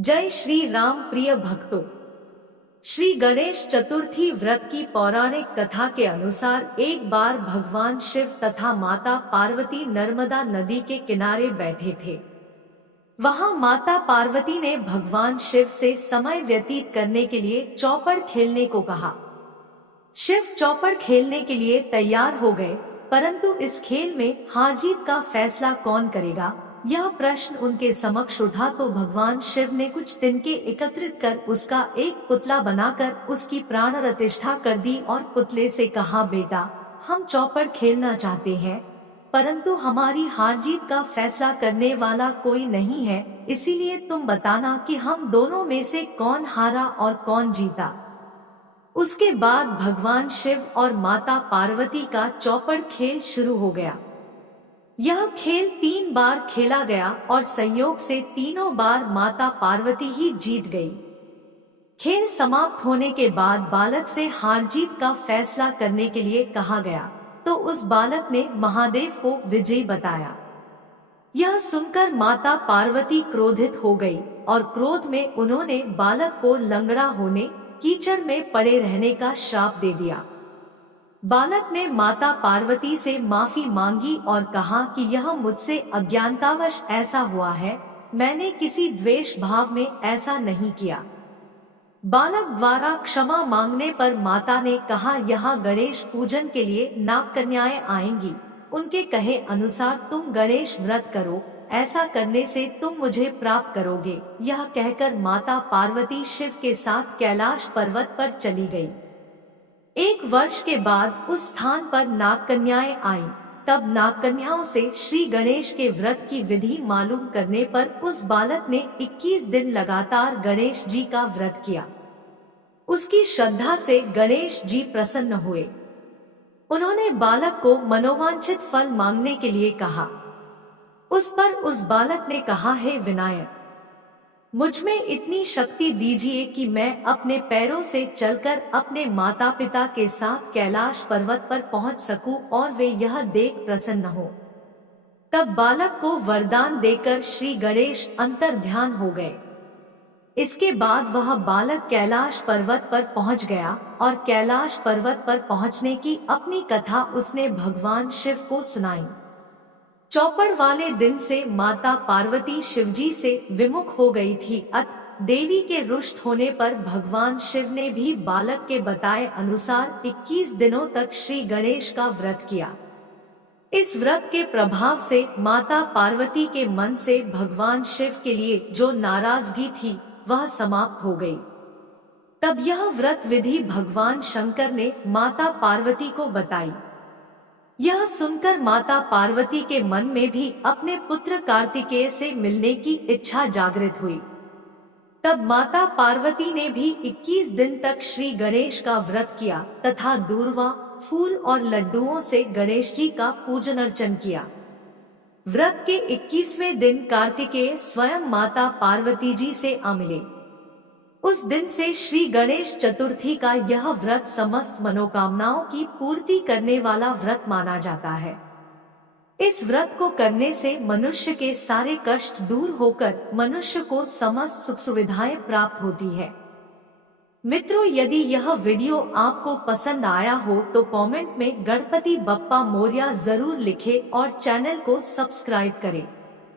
जय श्री राम प्रिय भक्तों। श्री गणेश चतुर्थी व्रत की पौराणिक कथा के अनुसार एक बार भगवान शिव तथा माता पार्वती नर्मदा नदी के किनारे बैठे थे। वहां माता पार्वती ने भगवान शिव से समय व्यतीत करने के लिए चौपड़ खेलने को कहा। शिव चौपड़ खेलने के लिए तैयार हो गए, परंतु इस खेल में हार जीत का फैसला कौन करेगा, यह प्रश्न उनके समक्ष उठा तो भगवान शिव ने कुछ तिनके एकत्रित कर उसका एक पुतला बनाकर उसकी प्राण प्रतिष्ठा कर दी और पुतले से कहा, बेटा, हम चौपड़ खेलना चाहते हैं, परंतु हमारी हार जीत का फैसला करने वाला कोई नहीं है, इसीलिए तुम बताना कि हम दोनों में से कौन हारा और कौन जीता। उसके बाद भगवान शिव और माता पार्वती का चौपड़ खेल शुरू हो गया। यह खेल 3 बार खेला गया और संयोग से तीनों बार माता पार्वती ही जीत गई। खेल समाप्त होने के बाद बालक से हार जीत का फैसला करने के लिए कहा गया, तो उस बालक ने महादेव को विजयी बताया। यह सुनकर माता पार्वती क्रोधित हो गई और क्रोध में उन्होंने बालक को लंगड़ा होने, कीचड़ में पड़े रहने का श्राप दे दिया। बालक ने माता पार्वती से माफी मांगी और कहा कि यह मुझसे अज्ञानतावश ऐसा हुआ है, मैंने किसी द्वेष भाव में ऐसा नहीं किया। बालक द्वारा क्षमा मांगने पर माता ने कहा, यहाँ गणेश पूजन के लिए नाग कन्याएं आएंगी, उनके कहे अनुसार तुम गणेश व्रत करो, ऐसा करने से तुम मुझे प्राप्त करोगे। यह कहकर माता पार्वती शिव के साथ कैलाश पर्वत पर चली गई। 1 वर्ष के बाद उस स्थान पर नाग कन्याएं आईं। तब नाग कन्याओं से श्री गणेश के व्रत की विधि मालूम करने पर उस बालक ने 21 दिन लगातार गणेश जी का व्रत किया। उसकी श्रद्धा से गणेश जी प्रसन्न हुए। उन्होंने बालक को मनोवांछित फल मांगने के लिए कहा। उस पर उस बालक ने कहा, हे विनायक, मुझ में इतनी शक्ति दीजिए कि मैं अपने पैरों से चलकर अपने माता पिता के साथ कैलाश पर्वत पर पहुंच सकूं और वे यह देख प्रसन्न हो। तब बालक को वरदान देकर श्री गणेश अंतर ध्यान हो गए। इसके बाद वह बालक कैलाश पर्वत पर पहुंच गया और कैलाश पर्वत पर पहुंचने की अपनी कथा उसने भगवान शिव को सुनाई। चौपड़ वाले दिन से माता पार्वती शिवजी से विमुख हो गई थी। देवी के रुष्ट होने पर भगवान शिव ने भी बालक के बताए अनुसार 21 दिनों तक श्री गणेश का व्रत किया। इस व्रत के प्रभाव से माता पार्वती के मन से भगवान शिव के लिए जो नाराजगी थी वह समाप्त हो गई। तब यह व्रत विधि भगवान शंकर ने माता पार्वती को बताई। यह सुनकर माता पार्वती के मन में भी अपने पुत्र कार्तिकेय से मिलने की इच्छा जागृत हुई। तब माता पार्वती ने भी 21 दिन तक श्री गणेश का व्रत किया तथा दूर्वा, फूल और लड्डुओं से गणेश जी का पूजन अर्चन किया। व्रत के 21वें दिन कार्तिकेय स्वयं माता पार्वती जी से आ मिले। उस दिन से श्री गणेश चतुर्थी का यह व्रत समस्त मनोकामनाओं की पूर्ति करने वाला व्रत माना जाता है। इस व्रत को करने से मनुष्य के सारे कष्ट दूर होकर मनुष्य को समस्त सुख सुविधाएं प्राप्त होती है। मित्रों, यदि यह वीडियो आपको पसंद आया हो तो कमेंट में गणपति बप्पा मोरया जरूर लिखें और चैनल को सब्सक्राइब करें।